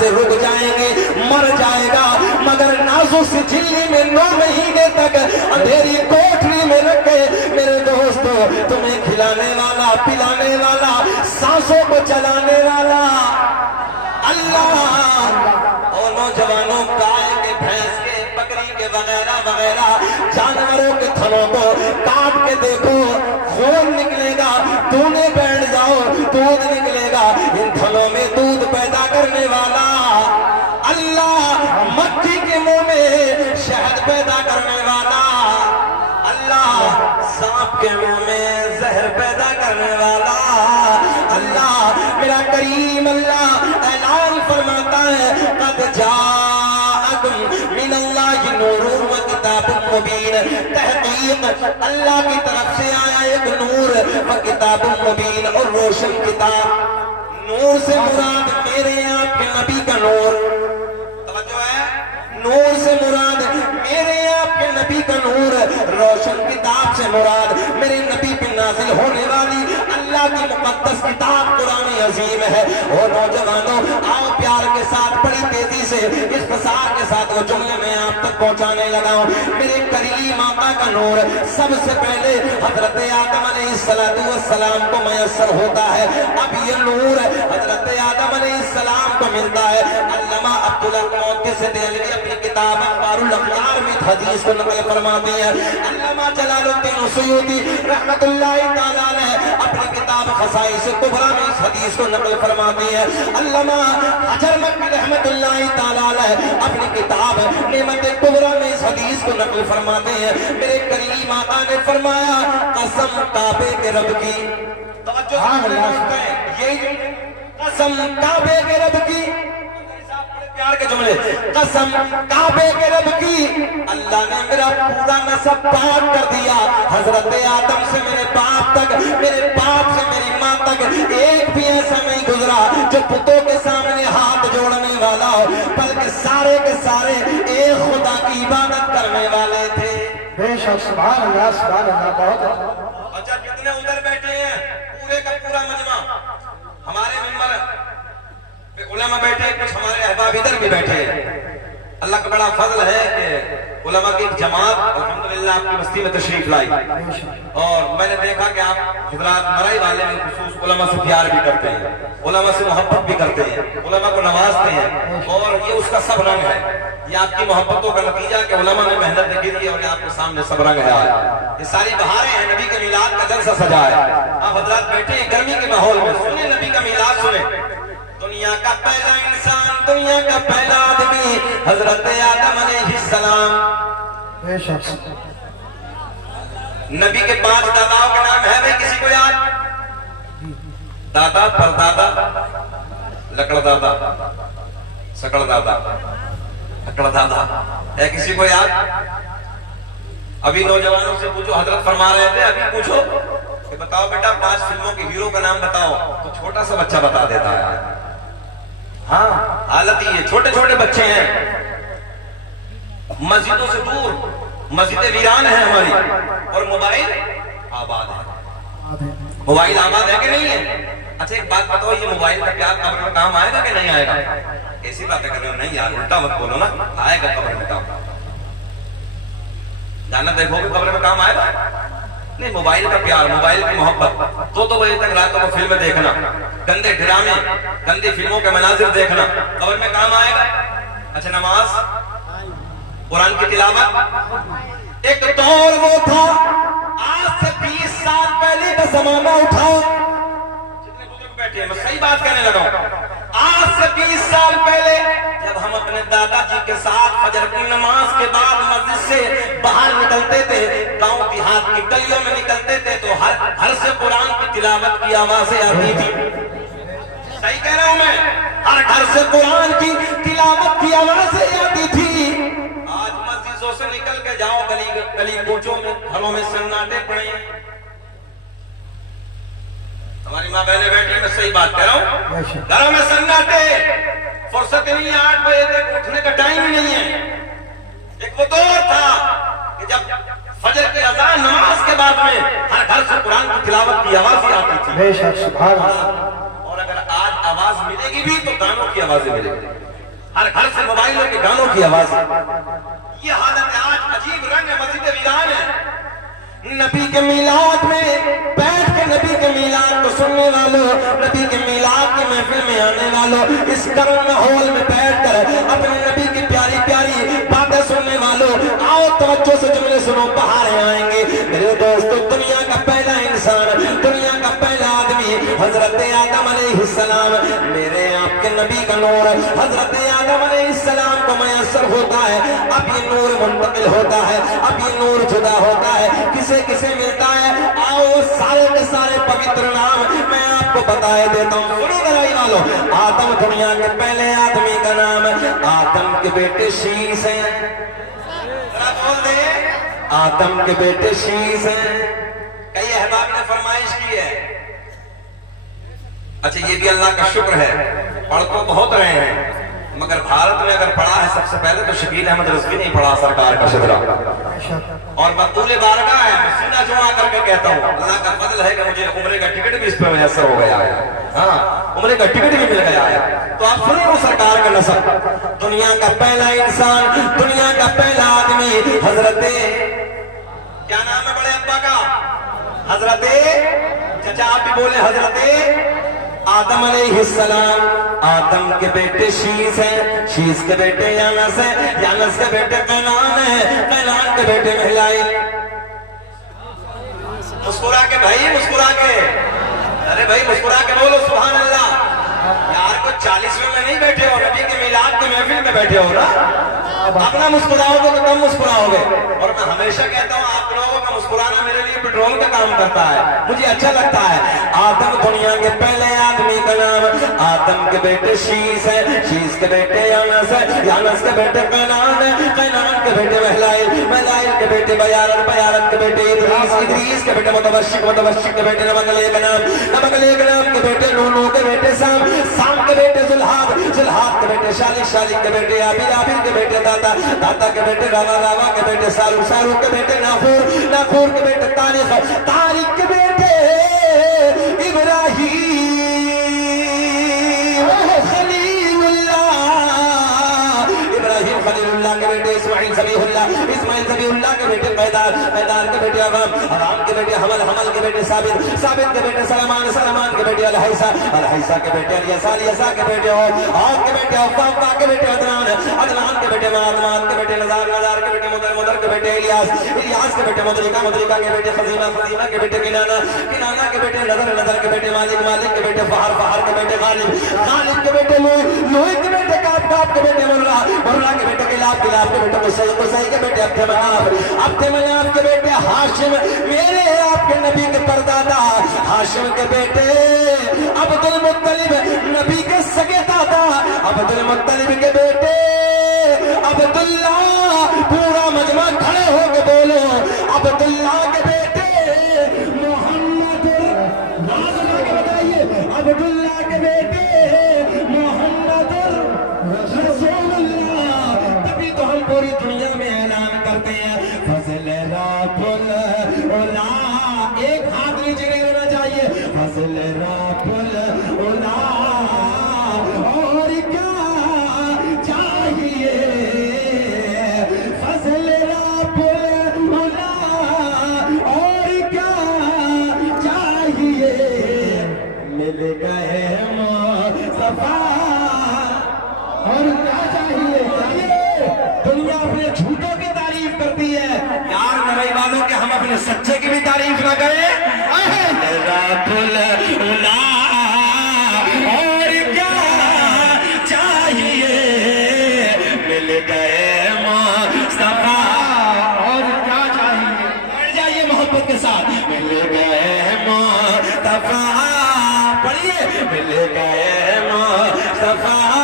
से रुक जाएंगे, मर जाएगा, मगर नाजुक सी झिल्ली में 9 महीने तक अंधेरी कोठरी में रखे मेरे दोस्तों, तुम्हें खिलाने वाला, पिलाने वाला, सांसों को चलाने वाला अल्लाह। और नौजवानों, गाय के, भैंस के, बकरी के वगैरह वगैरह जानवरों के थनों को काट के देखो, खून निकलेगा, दूने बैठ जाओ, दूध निकलेगा। इन थनों में दूध पैदा करने वाला अल्लाह, मक्खी के मुंह में शहद पैदा करने वाला अल्लाह, सांप के मुंह में जहर पैदा करने वाला अल्लाह। मेरा करीम अल्लाह ऐलान फरमाता है, कद जाअकुम मिनल्लाहि नूरुन व किताबुम मुबीन। तहकीक अल्लाह की तरफ से आया एक नूर व किताबुम मुबीन, और रोशन किताब। नूर से मुराद मेरे आपके नबी का नूर, तवज्जो है, नूर से मुराद मेरे आपके नबी का नूर, रोशन किताब से मुराद मेरे नबी पे नाजिल होने वाली अल्लाह की मुक़द्दस किताब कुरान अजीम है। और नौजवानों, आओ प्यार के साथ, बड़ी तेजी से, इख्तिसार के साथ वो जुमले में आप तक पहुंचाने लगा हूं। मेरे करीम आका का नूर सबसे पहले हजरत आदम अलैहिस्सलाम को मयस्सर होता है। अब ये नूर हजरत आदम अलैहिस्सलाम को मिलता है। अल्लामा अब्दुल मौत से देलवी अपनी किताब अखबारुल अखबार में हदीस को नकल फरमाते हैं। अल्लामा जलालुद्दीन सुयूती रहमतुल्लाहि तआला अलैह अपनी किताब खसाइस कुबरा में इस हदीस को नकल फरमाते हैं। अल्लामा हजर मक्की रहमतुल्लाहि तआला अलैह अपनी किताब नेमत कुबरा में इस हदीस को नकल फरमाते हैं। मेरे करीम आका ने फरमाया, कसम काबे के रब की, तवज्जो ये कसम काबे के रब की, प्यार के जुमले, कसम काबे के रब की, अल्लाह ने मेरा पूरा नसब पाक कर दिया। हजरत आदम से मेरे बाप तक, मेरे बाप से मेरी माँ तक एक भी ऐसा नहीं गुजरा जो पुतों के सामने हाथ जोड़ने वाला हो, बल्कि सारे के सारे एक खुदा की इबादत करने वाले थे। बेशक, सुभान अल्लाह, सुभान अल्लाह। बहुत अच्छा, कितने उधर बैठे हैं, पूरे का पूरा मजमा हमारे मिंबर उलमा बैठे, कुछ हमारे अहबाब इधर भी बैठे हैं। अल्लाह का बड़ा फजल है कि उलमा की एक जमात अल्हम्दुलिल्लाह आपकी बस्ती में तशरीफ लाई, और मैंने देखा कि आप हजरात मराई वाले में खुसूस उलमा से प्यार भी करते हैं, उलमा से मोहब्बत भी करते हैं, उलमा को नवाजते हैं, और ये उसका सब रंग है। ये आपकी मोहब्बतों का नतीजा कि उलमा ने मेहनत की है और आपके सामने सब रंग है। ये सारी बहारें हैं, नबी के मिलाद का जलसा सजा है। आप हजरात बैठे हैं गर्मी के माहौल में, सुने नबी का मिलाद सुने। दुनिया का पहला इंसान, दुनिया का पहला आदमी हजरत आदम अलैहिस्सलाम। नबी के 5 दादाओं के नाम है भाई, किसी को याद? दादा, परदादा, लकड़दादा, सकड़दादा, हकड़दादा, है किसी को याद? अभी नौजवानों से पूछो, हजरत फरमा रहे थे अभी पूछो कि बताओ बेटा 5 फिल्मों के हीरो का नाम बताओ, तो छोटा सा बच्चा बता देता है। हाँ, हालत ये छोटे छोटे बच्चे हैं, मस्जिदों से दूर, मस्जिदें वीरान है हमारी, और मोबाइल आबाद है। मोबाइल आबाद है कि नहीं है? अच्छा एक बात बताओ, ये मोबाइल का प्यार कब्र में काम आएगा कि नहीं आएगा? ऐसी बातें कर रहे हो? नहीं यार, उल्टा मत बोलो ना, आएगा कब्र में काम। जाना देखोगे कब्र में काम आएगा? नहीं, मोबाइल का प्यार, मोबाइल की मोहब्बत, 2 बजे तक रातों को फिल्में देखना, गंदे ड्रामे, गंदी फिल्मों के मनाजिर देखना, कब्र में काम आएगा? अच्छा नमाज, कुरान की तिलावत। एक दौर वो था, आज से 20 साल पहले का जमाना उठाओ, जितने बुजुर्ग बैठे हैं, मैं सही बात कहने लगा हूं। आज से 20 साल पहले जब हम अपने दादाजी के साथ फजर की नमाज के बाद मस्जिद से बाहर निकलते थे, गांव देहात की गलियों में निकलते थे, तो हर से कुरान की तिलावत की आवाजें आती थी। सही कह रहा हूं मैं, हर घर से कुरान की तिलावत की आवाजें आती थी। आज मस्जिदों से निकल के जाओ, गली कोचों में, घरों में सन्नाटे पड़े हैं। हमारी माँ बहने बैठी, मैं सही बात कह रहा हूँ, घरों में सन्नाटे, फुर्सत नहीं है, 8 बजे तक उठने का टाइम ही नहीं है। एक वो दौर था कि जब फजर के अज़ान नमाज के बाद में हर घर से कुरान की तिलावत की आवाज़ें आती थी। बेशक, सुभान अल्लाह। और अगर आज आवाज मिलेगी भी तो गानों की आवाजें मिलेगी। ہر گھر سے موبائلوں کے گانوں کی آواز. یہ حالت آج عجیب رنگ مسجد ویران ہے. نبی کے میلاد میں بیٹھ کے نبی کے میلاد کو سننے والوں, نبی کے میلاد کی محفل میں آنے والوں, اس گرم ماحول میں بیٹھ کر اپنے نبی کی پیاری پیاری باتیں سننے والوں, آؤ توجہ سے جملے سنو, بہاریں آئیں گے. میرے دوستو, دنیا کا پہلا انسان, دنیا کا پہلا آدمی حضرت آدم علیہ السلام, میرے آپ کے نبی کا نور حضرت آدم علیہ السلام کو میسر ہوتا ہے. اب یہ نور منتقل ہوتا ہے, اب یہ نور جدا ہوتا ہے, کسے کسے ملتا ہے. آؤ سارے کے سارے پوتر نام میں آپ کو بتائے دیتا ہوں. سنو گرائی والوں, آدم دنیا کے پہلے آدمی کا نام ہے. آدم کے بیٹے شیش ہیں. بول دے, آدم کے بیٹے شیش ہیں. کئی احباب نے فرمائش کی ہے. اچھا, یہ بھی اللہ کا شکر ہے, پڑھ تو بہت رہے ہیں, مگر بھارت میں اگر پڑھا ہے سب سے پہلے تو شبیر احمد رضوی نہیں پڑھا, سرکار کا شکر. اور مقبول بارگاہ ہے, میں سینہ جمع کر کے کہتا ہوں, اللہ کا فضل ہے کہ مجھے عمرے کا ٹکٹ بھی اس پہ میسر ہو گیا ہے. ہاں, عمرے کا ٹکٹ بھی مل گیا ہے. تو آپ سنیں وہ سرکار کا نسب. دنیا کا پہلا انسان, دنیا کا پہلا آدمی حضرت, کیا نام ہے بڑے ابا کا, حضرت چچا, آپ بھی بولے حضرت آدم علیہ السلام. آدم کے بیٹے شیش ہیں, شیش کے بیٹے یانس ہیں, یانس کے بیٹے قینان ہیں, قینان کے بیٹے مہلائل. مسکرا کے بھائی, مسکرا کے, ارے بھائی مسکرا کے بولو سبحان اللہ. یار کچھ 40ویں میں نہیں بیٹھے ہو, نبی کے میلاد کے محفل میں بیٹھے ہو نا. اپنا مسکراؤ گے تو کم مسکراؤ گے. اور میں ہمیشہ کہتا ہوں, آپ لوگوں کا مسکرانا میرے لیے پیٹرول کا کام کرتا ہے, مجھے اچھا لگتا ہے. آدم دنیا کے پہلے آدمی کا نام, آدم کے بیٹے شیش ہیں, شیش کے بیٹے یانس ہیں, یانس کے بیٹے قینان ہیں, قینان کے بیٹے مہلائل, مہلائل کے بیٹے بیارت, بیارت کے بیٹے ادریس, ادریس کے بیٹے متوشق, متوشق کے بیٹے نبغل نام, نبغل نام کے بیٹے نونو کے بیٹے سام, سام کے بیٹے ذوالحاد, ذوالحاد کے بیٹے شالک, شالک کے بیٹے عابر, عابر کے بیٹے داتا, داتا کے بیٹے راوا, راوا کے بیٹے سارو, سارو کے بیٹے ناخور, ناخور کے بیٹے تاریخ, تاریخ کے بیٹے ابراہیم خلیل اللہ, ابراہیم خلیل اللہ کے بیٹے اسماعیل ذبیح اللہ, اسماعیل ذبیح اللہ کے بیٹے قیدار, قیدار کے بیٹے ارام, ارام کے بیٹے حمل, حمل کے بیٹے ثابت, ثابت کے بیٹے سلمان, سلمان کے بیٹے الحیسہ, الحیسہ کے بیٹے الیسا, الیسا کے بیٹے اور کے بیٹے اوفا کے بیٹے عدنان, عدنان کے بیٹے معاد, معاد کے بیٹے نزار, نزار کے بیٹے مدر, مدر کے بیٹے الیاس, الیاس کے بیٹے مدرکہ, مدرکہ کے بیٹے خزیمہ, خزیمہ کے بیٹے کنانہ, کنانہ کے بیٹے نظر, نظر کے بیٹے مالک, مالک کے بیٹے فہر, فہر کے بیٹے غالب, غالب کے بیٹے لوئی, لوئی کے بیٹے کاف, کاف کے بیٹے مرہ, مرہ کے بیٹے کلاب, کلاب کے بیٹے قصی, قصی کے بیٹے عبد مناف, عبد مناف کے بیٹے ہاشم, میرے آپ کے نبی کے پردادا ہاشم کے بیٹے عبد المطلب, نبی کے سگے دادا عبد المطلب کے بیٹے عبداللہ. پورا مجمع کھڑے ہو کے بولو, عبداللہ کے بیٹے محمد, بتائیے, عبداللہ کے بیٹے محمد رسول اللہ. تبھی تو ہم پوری دنیا میں اعلان کرتے ہیں فضل رب العلا. ایک ہاتھ نیچے نہیں رہنا چاہیے. فضل رب العلا, اور کیا چاہیے, فضل رب العلا, اور کیا چاہیے, مل گئے مصطفیٰ, اور کیا چاہیے. دنیا اپنے جھوٹوں کی تعریف کرتی ہے, یار نرائی والوں کے ہم اپنے سچے کی بھی تعریف نہ کریں. رب العلا, اور کیا چاہیے, مل گئے مصطفیٰ, اور کیا چاہیے. پڑھ جائیے محبت کے ساتھ, مل گئے مصطفیٰ, پڑھیے, مل گئے مصطفیٰ,